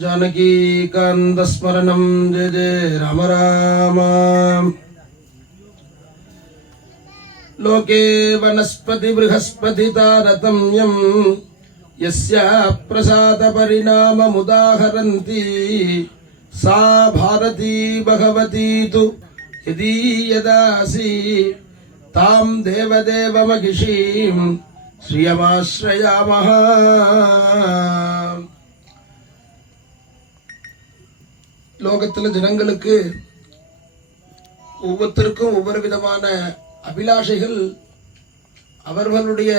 जानकीकान्तस्मरणं जय जय राम राम। लोके वनस्पति बृहस्पति तारतम्यं यस्य प्रसादपरिणाममुदाहरन्ति सा भारती भगवती तु यदीयदासी तां देवदेवमहिषीं श्रियमाश्रयामः। லோகத்தில் ஜனங்களுக்கு ஒவ்வொருத்தருக்கும் ஒவ்வொரு விதமான அபிலாஷைகள் அவர்களுடைய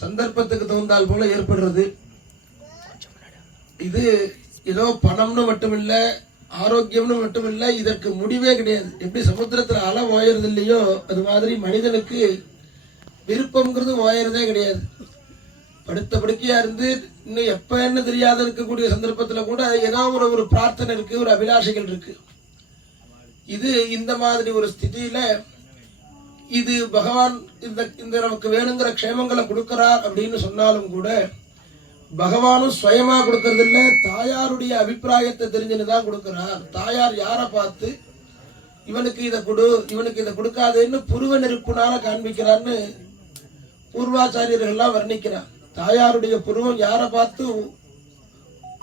சந்தர்ப்பத்துக்கு தகுந்தால் போல ஏற்படுறது. இது ஏதோ பணம்னு மட்டுமில்ல, ஆரோக்கியம்னு மட்டுமில்ல, இதற்கு முடிவே கிடையாது. எப்படி சமுத்திரத்தில் அலை ஓயறது இல்லையோ அது மாதிரி மனிதனுக்கு விருப்பம்ங்கிறது ஓயறதே கிடையாது. படுத்த படுக்கையா இருந்து இன்னும் எப்ப என்ன தெரியாத இருக்கக்கூடிய சந்தர்ப்பத்துல கூட ஏதோ ஒரு பிரார்த்தனை இருக்கு, ஒரு அபிலாஷைகள் இருக்கு. இது இந்த மாதிரி ஒரு ஸ்திதியில இது பகவான் இந்த நமக்கு வேணுங்கிற க்ஷேமங்களை கொடுக்கிறார் அப்படின்னு சொன்னாலும் கூட பகவானும் சுயமா கொடுக்கறது இல்ல, தாயாருடைய அபிப்பிராயத்தை தெரிஞ்சுன்னுதான் கொடுக்கிறார். தாயார் யாரை பார்த்து இவனுக்கு இதை கொடு, இவனுக்கு இதை கொடுக்காதேன்னு புருவ நெருப்புனால காண்பிக்கிறான்னு பூர்வாச்சாரியர்கள்லாம் வர்ணிக்கிறார். தாயாருடைய புருவம் யாரை பார்த்து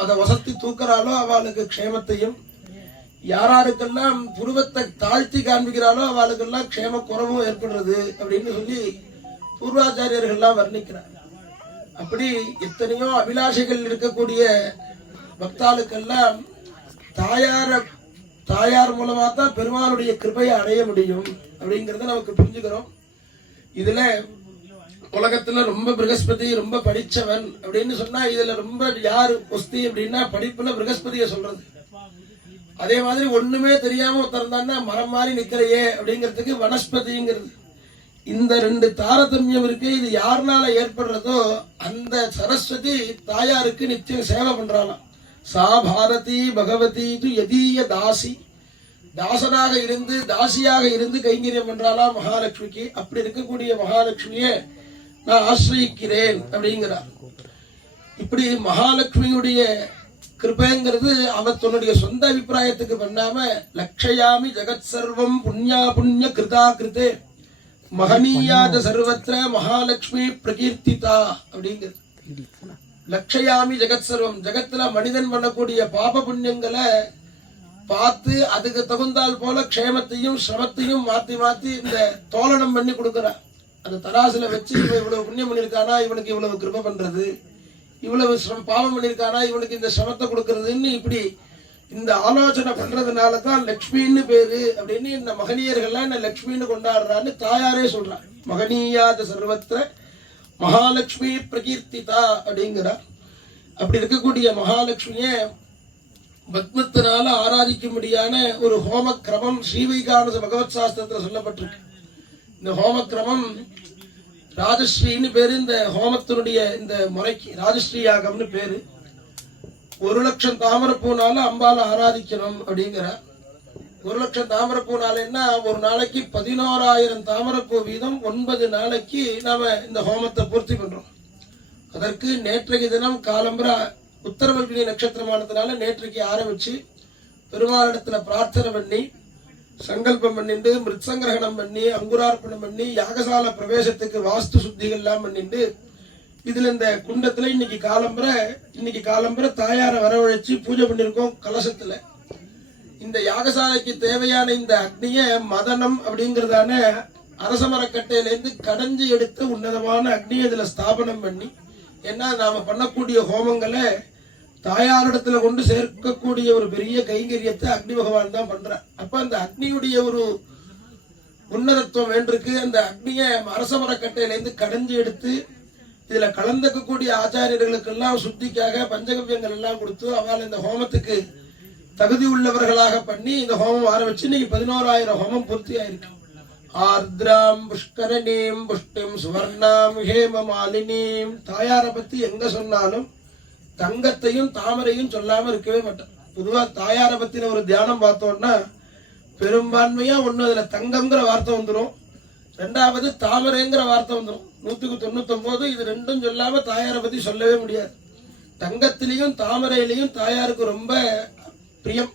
அதை வசத்தி தூக்குறாளோ அவளுக்கு க்ஷேமத்தையும், யாராருக்கெல்லாம் புருவத்தை தாழ்த்தி காண்பிக்கிறாளோ அவளுக்கெல்லாம் க்ஷேம குறவும் ஏற்படுறது அப்படின்னு சொல்லி பூர்வாச்சாரியர்கள்லாம் வர்ணிக்கிறார். அப்படி எத்தனையோ அபிலாஷைகள் இருக்கக்கூடிய பக்தாளுக்கெல்லாம் தாயார் மூலமா தான் பெருமாளுடைய கிருபையை அடைய முடியும் அப்படிங்கறத நமக்கு புரிஞ்சுக்கிறோம். இதுல உலகத்துல ரொம்ப பிரகஸ்பதி ரொம்ப படிச்சவன் அப்படின்னு சொன்னா இதுல ரொம்ப யாரு ஒஸ்தி அப்படின்னா படிப்புல பிரகஸ்பதிய சொல்றது. அதே மாதிரி ஒண்ணுமே தெரியாம ஒருத்தர்ந்தான்னா மரம் மாதிரி நிக்கிறையே அப்படிங்கிறதுக்கு வனஸ்பதிங்கிறது. இந்த ரெண்டு தாரதமியம் இருக்கு. இது யாருனால ஏற்படுறதோ அந்த சரஸ்வதி தாயாருக்கு நிச்சயம் சேவை பண்றாளாம். சா பாரதி பகவதி யதீய தாசி, தாசனாக இருந்து தாசியாக இருந்து கைங்கரியம் பண்றாளாம் மகாலட்சுமிக்கு. அப்படி இருக்கக்கூடிய மகாலட்சுமியை நான் ஆசிரியிக்கிறேன் அப்படிங்கிறார். இப்படி மகாலட்சுமியுடைய கிருபைங்கிறது அவர் தன்னுடைய சொந்த அபிப்பிராயத்துக்கு பண்ணாம லக்ஷயாமி ஜெகத் சர்வம் புண்ணியா புண்ணிய கிருதா கிருதே மகனீயாத சர்வத்திர மகாலட்சுமி பிரகீர்த்திதா அப்படிங்கிறது. லக்ஷயாமி ஜெகத் சர்வம், ஜெகத்துல மனிதன் பண்ணக்கூடிய பாப புண்ணியங்களை பார்த்து அதுக்கு தகுந்தால் போல க்ஷேமத்தையும் சிரமத்தையும் மாத்தி மாத்தி இந்த தோலனம் பண்ணி கொடுக்கிறார். அந்த தராசுல வச்சு இவன் இவ்வளவு புண்ணியம் பண்ணிருக்கானா இவனுக்கு இவ்வளவு கிருபை பண்றது, இவ்வளவு பாவம் பண்ணிருக்கானா இவனுக்கு இந்த சிரமத்தை கொடுக்கறதுன்னு இப்படி இந்த ஆலோசனை பண்றதுனாலதான் லட்சுமின்னு பேரு அப்படின்னு இந்த மகனியர்கள்லாம் என்ன லட்சுமின்னு கொண்டாடுறான்னு தாயாரே சொல்றார். மகனீயாத சர்வத்திர மகாலட்சுமி பிரகீர்த்திதா அப்படிங்கிறார். அப்படி இருக்கக்கூடிய மகாலட்சுமிய பத்மத்தினால ஆராதிக்கும்படியான ஒரு ஹோம கிரமம் ஸ்ரீவைகானச பகவத் சாஸ்திரத்துல சொல்லப்பட்டிருக்கு. இந்த ஹோம கிரமம் ராஜஸ்ரீன்னு பேரு. இந்த ஹோமத்தினுடைய இந்த முறைக்கு ராஜஸ்ரீ யாகம்னு பேரு. 1,00,000 தாமரப்பூனால அம்பால ஆராதிக்கணும் அப்படிங்கிறார். 1,00,000 தாமரப்பூனாலன்னா ஒரு நாளைக்கு 11,000 தாமரப்பூ வீதம் 9 நாளைக்கு நாம இந்த ஹோமத்தை பூர்த்தி பண்றோம். அதற்கு நேற்றைக்கு தினம் காலம்பர உத்தரவல்கினி நட்சத்திரமானதுனால நேற்றைக்கு ஆரம்பிச்சு பெருமாளிடத்துல பிரார்த்தனை பண்ணி சங்கல்பம் பண்ணிட்டு மிருத்சங்கிரகணம் பண்ணி அங்குரார்ப்பணம் பண்ணி யாகசால பிரவேசத்துக்கு வாஸ்து சுத்திகள் எல்லாம் பண்ணிட்டு இதுல இந்த குண்டத்துல இன்னைக்கு காலம்பர தாயார வரவழைச்சு பூஜை பண்ணிருக்கோம். கலசத்துல இந்த யாகசாலைக்கு தேவையான இந்த அக்னிய மதனம் அப்படிங்கறதான அரசமரக்கட்டையில இருந்து கடைஞ்சு எடுத்து உன்னதமான அக்னியை இதுல ஸ்தாபனம் பண்ணி, ஏன்னா நாம பண்ணக்கூடிய ஹோமங்களை தாயாரிடத்துல கொண்டு சேர்க்கக்கூடிய ஒரு பெரிய கைங்கரியத்தை அக்னி பகவான் தான் பண்றார். அப்ப அந்த அக்னியுடைய ஒரு உன்னதத்துவம் வேண்டிருக்கு. அந்த அக்னிய அரசமரக்கட்டையில இருந்து கடைஞ்சு எடுத்து இதுல கலந்துக்கக்கூடிய ஆச்சாரியர்களுக்கெல்லாம் சுத்திக்காக பஞ்சகவ்யங்கள் எல்லாம் கொடுத்து அவள் இந்த ஹோமத்துக்கு தகுதி உள்ளவர்களாக பண்ணி இந்த ஹோமம் ஆரம்பிச்சு இன்னைக்கு 11,000 ஹோமம் பூர்த்தி ஆயிருக்கு. ஆர்திராம் புஷ்கரணீம் புஷ்டிம் சுவர்ணாம் ஹேம மாலினீம். தாயார பத்தி எங்க சொன்னாலும் தங்கத்தையும் தாமரையும் சொல்லாம இருக்கவே மாட்டேன். பொதுவா தாயார பத்தின ஒரு தியானம் பார்த்தோம்னா பெரும்பான்மையா ஒண்ணு அதுல தங்கம்ங்கிற வார்த்தை வந்துடும், ரெண்டாவது தாமரைங்கிற வார்த்தை வந்துடும். 199 இது ரெண்டும் சொல்லாம தாயாரை பத்தி சொல்லவே முடியாது. தங்கத்திலையும் தாமரையிலையும் தாயாருக்கு ரொம்ப பிரியம்.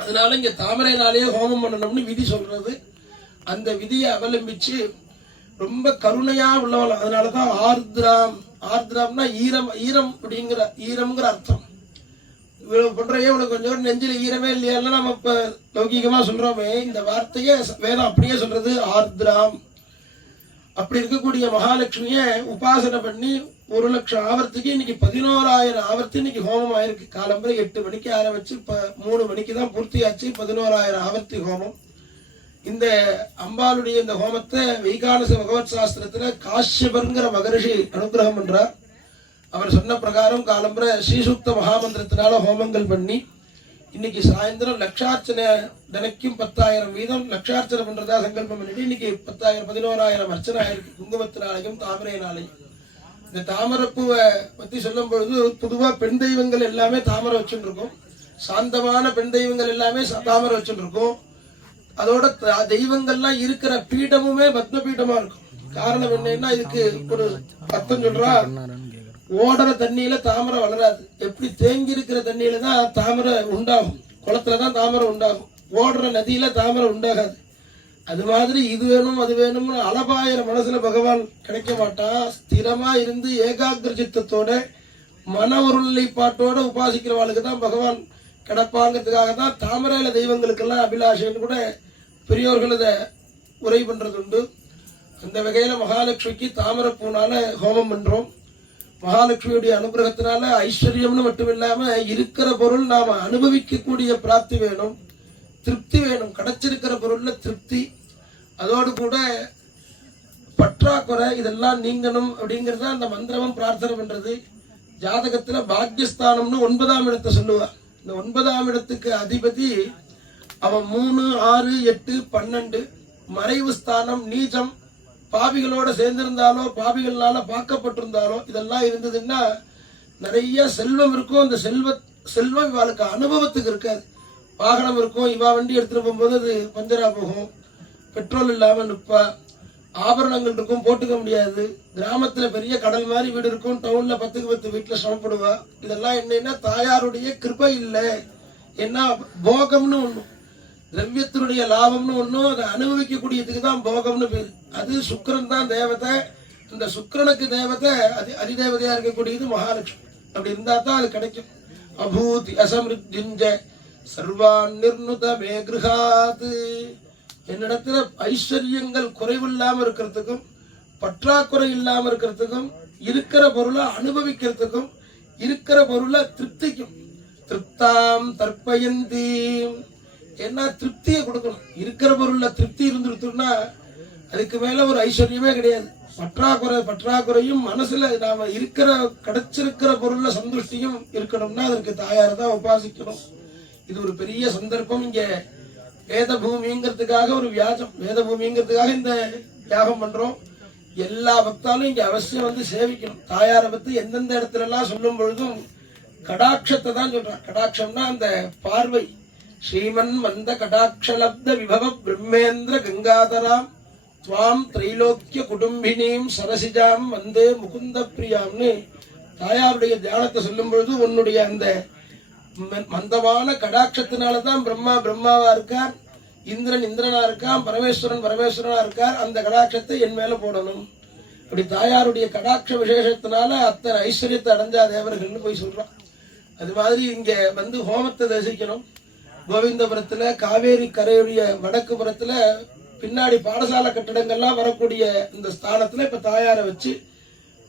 அதனால இங்க தாமரைனாலேயே ஹோமம் பண்ணணும்னு விதி சொல்றது. அந்த விதியை அவலம்பிச்சு ரொம்ப கருணையா உள்ளவள். அதனாலதான் ஆர்திராம். ஆர்திராம்னா ஈரம். ஈரம் அப்படிங்கிற ஈரம்ங்கிற அர்த்தம். இவ்வளவு பண்றையே இவனுக்கு கொஞ்சம் நெஞ்சில ஈரமே இல்லையா நம்ம இப்ப லௌகீகமா சொல்றோமே, இந்த வார்த்தைய வேதம் அப்படியே சொல்றது ஆர்திராம். அப்படி இருக்கக்கூடிய மகாலட்சுமிய உபாசனை பண்ணி 1,00,000 ஆவர்த்திக்கு இன்னைக்கு 11,000 ஆவர்த்தி இன்னைக்கு ஹோமம் ஆயிருக்கு. காலம்பரை 8 மணிக்கு ஆரம்பிச்சு 3 மணிக்கு தான் பூர்த்தியாச்சு 11,000 ஆவர்த்தி ஹோமம். இந்த அம்பாளுடைய இந்த ஹோமத்தை வைகானச பகவத் சாஸ்திரத்துல காஷ்யபர்ங்கிற மகரிஷி அனுகிரகம் பண்றார். அவர் சொன்ன பிரகாரம் காலம்பரை ஸ்ரீசூக்த மகாமந்திரத்தினால ஹோமங்கள் பண்ணி இன்னைக்கு சாயந்தரம் லட்சார்ச்சனை தினைக்கும் 10,000 வீதம் லட்சார்ச்சனை பண்றதா சங்கல்பம் பண்ணிட்டு இன்னைக்கு 10,000 11,000 அர்ச்சனை ஆயிருக்கு. குங்குமத்தினாலையும் தாமரையினாலையும். இந்த தாமரைப்பூவை பத்தி சொல்லும் பொழுது பொதுவா பெண் தெய்வங்கள் எல்லாமே தாமரை வச்சுட்டு இருக்கும். சாந்தமான பெண் தெய்வங்கள் எல்லாமே தாமரை வச்சுட்டு இருக்கும். அதோட தெய்வங்கள்லாம் இருக்கிற பீடமுமே பத்ம பீடமா இருக்கும். காரணம் என்னன்னா இதுக்கு ஒரு அர்த்தம் சொல்றா. ஓடுற தண்ணியில தாமரை வளராது. எப்படி தேங்கி இருக்கிற தண்ணியில தான் தாமரை உண்டாகும். குளத்துலதான் தாமரை உண்டாகும். ஓடுற நதியில தாமரை உண்டாகாது. அது மாதிரி இது வேணும் அது வேணும்னு அலபாயிர மனசுல பகவான் கிடைக்க மாட்டான். ஸ்திரமா இருந்து ஏகாகிர சித்தத்தோட மன உருளைப்பாட்டோட உபாசிக்கிறவாளுக்கு தான் பகவான் கிடப்பாங்கிறதுக்காக தான் தாமரையில தெய்வங்களுக்கெல்லாம் அபிலாஷைன்னு கூட பெரியோர்கள் இதை உரை பண்றது உண்டு. அந்த வகையில மகாலட்சுமிக்கு தாமரை பூனால ஹோமம் பண்றோம். மகாலட்சுமியுடைய அனுகிரகத்தினால ஐஸ்வர்யம்னு மட்டும் இல்லாம இருக்கிற பொருள் நாம அனுபவிக்கக்கூடிய பிராப்தி வேணும், திருப்தி வேணும். கிடைச்சிருக்கிற பொருள்ல திருப்தி, அதோடு கூட பற்றாக்குறை இதெல்லாம் நீங்கணும் அப்படிங்கறத அந்த மந்திரமும் பிரார்த்தனை பண்றது. ஜாதகத்துல பாக்யஸ்தானம்னு 9ஆம் இடத்தை சொல்லுவார். இந்த 9ஆம் இடத்துக்கு அதிபதி அவன் 3, 6, 8, 12 மறைவு ஸ்தானம், நீச்சம், பாவிகளோட சேர்ந்திருந்தாலோ பாவிகளால பார்க்கப்பட்டிருந்தாலோ இதெல்லாம் இருந்ததுன்னா நிறைய செல்வம் இருக்கும். அந்த செல்வம் இவாளுக்கு அனுபவத்துக்கு இருக்காது. வாகனம் இருக்கும், இவா வண்டி எடுத்துட்டு போகும்போது அது பஞ்சரா போகும், பெட்ரோல் இல்லாம நிற்பா, ஆபரணங்கள் இருக்கும் போட்டுக்க முடியாது. கிராமத்துல பெரிய கடல் மாதிரி வீடு இருக்கும், டவுன்ல 10க்கு 10 வீட்டுல சிரமப்படுவா. இதெல்லாம் என்னன்னா தாயாருடைய கிருபை இல்லை. என்ன போகம்னு ஒண்ணும், திரவியத்தினுடைய லாபம்னு ஒண்ணும், அதை அனுபவிக்கக்கூடியதுக்கு தான் போகம்னு பேரு. அது சுக்கிரன் தான் தேவதை. இந்த சுக்கிரனுக்கு தேவதை அதிதேவதையா இருக்கக்கூடியது மகாலட்சுமி. அப்படி இருந்தா தான் அது கிடைக்கும். அபூதி அசமிருத்யுஞ்ச சர்வான் நிர்ணுத மேகிருஹாத். என்னிடத்துல ஐஸ்வர்யங்கள் குறைவில்லாம இருக்கிறதுக்கும் பற்றாக்குறை இல்லாம இருக்கிறதுக்கும் இருக்கிற பொருளை அனுபவிக்கிறதுக்கும் இருக்கிற பொருளை திருப்திக்கும். திருப்தாம் தர்ப்பயந்தி. என்ன திருப்தியை கொடுக்கணும். இருக்கிற பொருள்ல திருப்தி இருந்துருத்தோம்னா அதுக்கு மேல ஒரு ஐஸ்வர்யமே கிடையாது. பற்றாக்குறையும் மனசுல நாம இருக்கிற கிடைச்சிருக்கிற பொருள்ல சந்துஷ்டியும் இருக்கணும்னா அதற்கு தாயாரை தான் உபாசிக்கணும். இது ஒரு பெரிய சந்தர்ப்பம். இங்க வேத பூமிங்கிறதுக்காக ஒரு வியாஜம், வேத பூமிங்கிறதுக்காக இந்த யாகம் பண்றோம். எல்லா பக்தாலும் இங்க அவசியம் வந்து சேவிக்கணும். தாயாரை பத்தி எந்தெந்த இடத்துல எல்லாம் சொல்லும் பொழுதும் கடாட்சத்தை தான் சொல்றான். கடாட்சம்னா அந்த பார்வை. ஸ்ரீமன் வந்த கடாட்சலப்த விபவ பிரம்மேந்திர கங்காதராம் துவாம் திரைலோக்கிய குடும்பினீம் சரசிஜாம் வந்தே முகுந்த பிரியாம்னு தாயாருடைய தியானத்தை சொல்லும் பொழுது உன்னுடைய அந்த மந்தமான கடாட்சத்தினாலதான் பிரம்மா பிரம்மாவா இருக்கார், இந்திரன் இந்திரனா இருக்கான், பரமேஸ்வரன் பரமேஸ்வரனா இருக்கார். அந்த கடாட்சத்தை என் மேல போடணும். அப்படி தாயாருடைய கடாட்ச விசேஷத்தினால அத்தனை ஐஸ்வர்யத்தை அடைஞ்சா தேவர்கள்னு போய் சொல்றான். அது மாதிரி இங்க வந்து ஹோமத்தை தரிசிக்கணும். கோவிந்தபுரத்துல காவேரி கரையுடைய வடக்கு புறத்துல பின்னாடி பாடசாலை கட்டிடங்கள்லாம் வரக்கூடிய இந்த ஸ்தானத்துல இப்ப தாயாரை வச்சு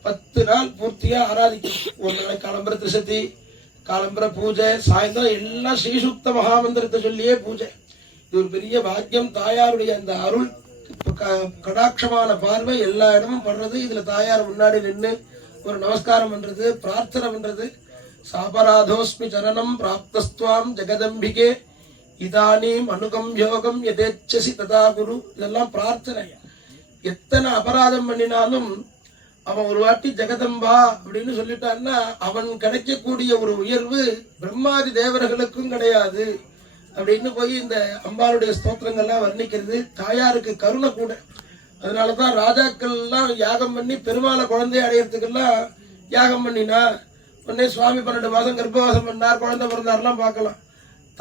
10 நாள் பூர்த்தியா ஆராதிக்கணும். ஒரு நாளைக்கு காலம்பர திரிசதி, காலம்பர பூஜை, சாயந்தரம் எல்லாம் ஸ்ரீசுக்த மகாமந்திரத்தை சொல்லியே பூஜை. இது ஒரு பெரிய பாக்கியம். தாயாருடைய அந்த அருள் கடாட்சமான பார்வை எல்லா இடமும் படுறது. இதுல தாயார் முன்னாடி நின்று ஒரு நமஸ்காரம் பண்றது, பிரார்த்தனை பண்றது. சாபராதோஸ்மி சரணம் பிராப்தஸ்துவாம் ஜெகதம்பிகே இதானீம் அனுகம் யோகம் எதேச்சசி ததா குரு. இதெல்லாம் பிரார்த்தனை. எத்தனை அபராதம் பண்ணினாலும் அவன் ஒரு வாட்டி ஜெகதம்பா அப்படின்னு சொல்லிட்டான்னா அவன் கிடைக்கக்கூடிய ஒரு உயர்வு பிரம்மாதி தேவர்களுக்கும் கிடையாது அப்படின்னு போய் இந்த அம்பாளுடைய ஸ்தோத்திரங்கள்லாம் வர்ணிக்கிறது. தாயாருக்கு கருணை கூட. அதனாலதான் ராஜாக்கள் எல்லாம் யாகம் பண்ணி பெருமாளை குழந்தைய அடையறதுக்கெல்லாம் யாகம் பண்ணினா, உடனே சுவாமி 12 மாதம் கர்ப்பவாசம் பண்ணார், குழந்தை பிறந்தாரெல்லாம் பார்க்கலாம்.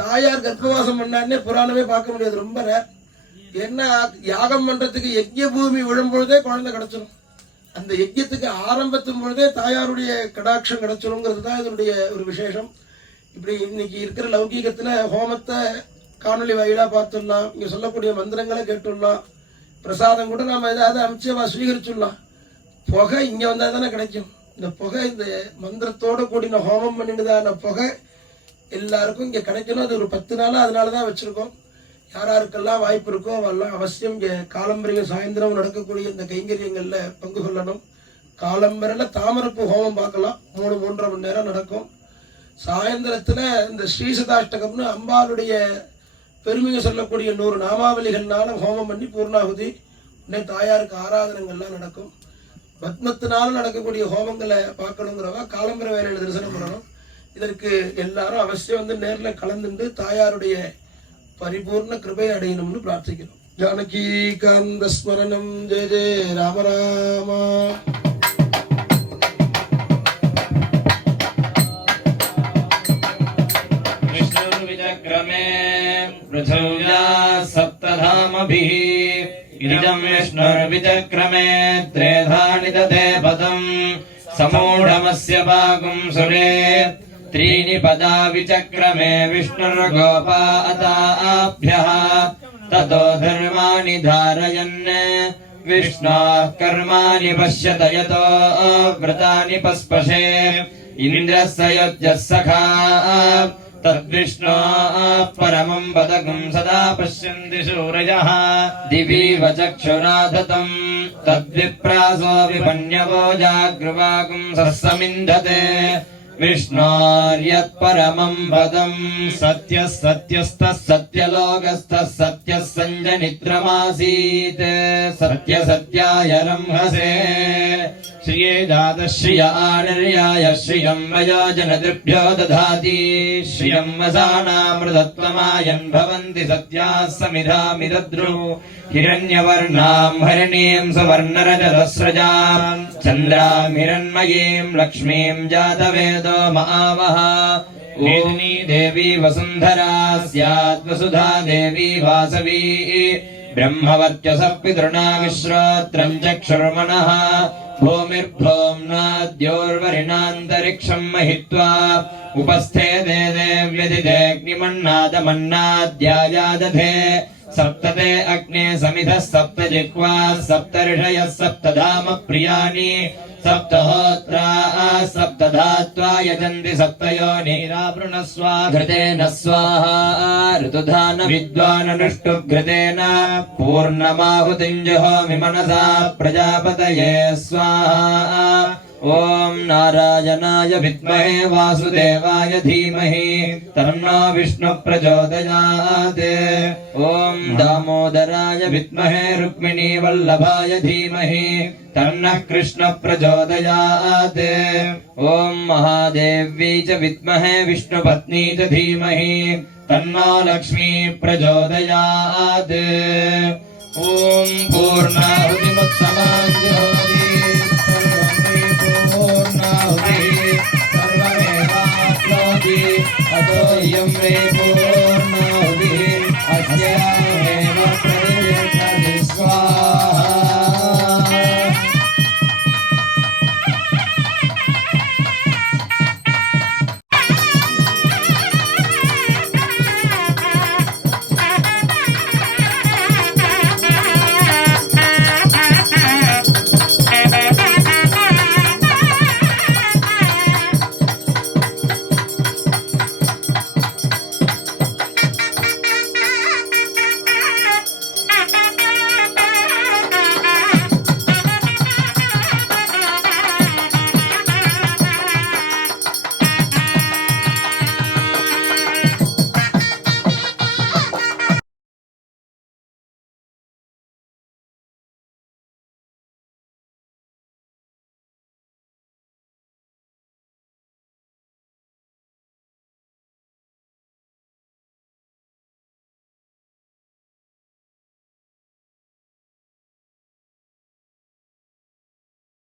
தாயார் கர்ப்பவாசம் பண்ணான்னே புராணமே பார்க்க முடியாது, ரொம்ப ரேர். என்ன யாகம் பண்றதுக்கு யஜ்ய பூமி விழும்பொழுதே குழந்தை கிடைச்சிடும். அந்த யஜ்யத்துக்கு ஆரம்பத்தும் பொழுதே தாயாருடைய கடாட்சம் கிடைச்சிருங்கிறது தான் இதனுடைய ஒரு விசேஷம். இப்படி இன்னைக்கு இருக்கிற லௌகீகத்துல ஹோமத்தை காணொலி வாயிலா பார்த்துடலாம், இங்க சொல்லக்கூடிய மந்திரங்களை கேட்டுடலாம், பிரசாதம் கூட நாம ஏதாவது அமைச்சவா ஸ்வீகரிச்சுடலாம். புகை இங்க வந்தா தானே கிடைக்கும். இந்த புகை, இந்த மந்திரத்தோட கூடின ஹோமம் பண்ணிட்டுதான புகை எல்லாருக்கும் இங்க கிடைக்கணும். அது ஒரு 10 நாளா அதனாலதான் வச்சிருக்கோம். யாராருக்கெல்லாம் வாய்ப்பு இருக்கோ அவெல்லாம் அவசியம் இங்க காலம்பரிய சாயந்தரம் நடக்கக்கூடிய இந்த கைங்கரியங்கள்ல பங்கு கொள்ளணும். காலம்பரில தாமரப்பு ஹோமம் பார்க்கலாம், 3-3.5 மணி நேரம் நடக்கும். சாயந்தரத்துல இந்த ஸ்ரீசதாஷ்டகம்னு அம்பாளுடைய பெருமையை சொல்லக்கூடிய 100 நாமாவளிகள்னால ஹோமம் பண்ணி பூர்ணாகுதி உடனே தாயாருக்கு ஆராதனங்கள்லாம் நடக்கும். பத்மத்தினால நடக்கக்கூடிய ஹோமங்களை பார்க்கணுங்கிறவா காலம்பர வேலையில தரிசனம் பண்ணணும். இதற்கு எல்லாரும் அவசியம் வந்து நேர்ல கலந்துட்டு தாயாருடைய பரிபூர்ண கிருபை அடையணும்னு பிரார்த்திக்கிறோம். ஜானகி காந்த ஸ்மரணம். ஜெய ஜெய ராம ராமா. विष्णुर्विचक्रमे पृथिव्या सप्तधामभिः इदं विष्णुर्विचक्रमे त्रेधा निदधे पदम् समूढमस्य पागुं सुरे त्रीणि पदा विचक्रमे विष्णुर्गोपा अताभ्यः ततो धर्माणि धारयन् विष्णोः कर्माणि पश्यत यतो व्रतानि पस्पशे इन्द्रस्य योज्यः सखा तद्विष्णोः परमं पदकं सदा पश्यन्ति शूरयः दिवीव चक्षुराधतम् तद्विप्रासो विपन्यवो जागृवागुं सस्समिन्धते विष्णोर्यत्परमं पदं सत्यः सत्यस्तः सत्यलोकस्थः सत्यः सञ्जनित्रमासीत् सत्यसत्याय रंहसे श्रिये जातः श्रिय आनिर्याय श्रियं वयोजनदृभ्यो दधाति श्रियं वसानामृतत्वमायन् भवन्ति सत्याः समिधामि दद्रु हिरण्यवर्णां हरिणीं सुवर्णरजतस्रजां चन्द्रां हिरण्मयीं लक्ष्मीं जातवेदो महावः ओमी देवी वसुन्धरा स्यात् वसुधा देवी वासवी ब्रह्मवर्चसः पितॄणाविश्रोत्रं चक्षुर्मनः भूमिर्भौम्नाद्योर्वरिणान्तरिक्षं महित्वा उपस्थे देदेव्यदिदेऽग्निमन्नादमन्नाद्यायादधे सप्तते अग्ने समिधः सप्त जिह्वा सप्त ऋषयः सप्तधाम प्रियाणि सप्तहोत्राः सप्तधात्वा यजन्ति सप्तयोनिरावृणस्वा घृतेन स्वाहा ऋतुधान विद्वाननुष्टुघृतेन पूर्णमाहुतिं जुहोमि मनसा प्रजापतये स्वाहा ओम नारायणाय विद्महे वासुदेवाय धीमहि तन्नो विष्णु प्रचोदयात् ओम दामोदराय विद्महे रुक्मिणी वल्लभाय धीमहि तन्नः कृष्ण प्रचोदयात् ओम महादेवी च विद्महे विष्णुपत्नी च धीमहि तन्नो लक्ष्मी प्रचोदयात् ओम पूर्णाहुतिमुत्तमां जुहोमि सर्वमेवाप्नोति अतो यं मे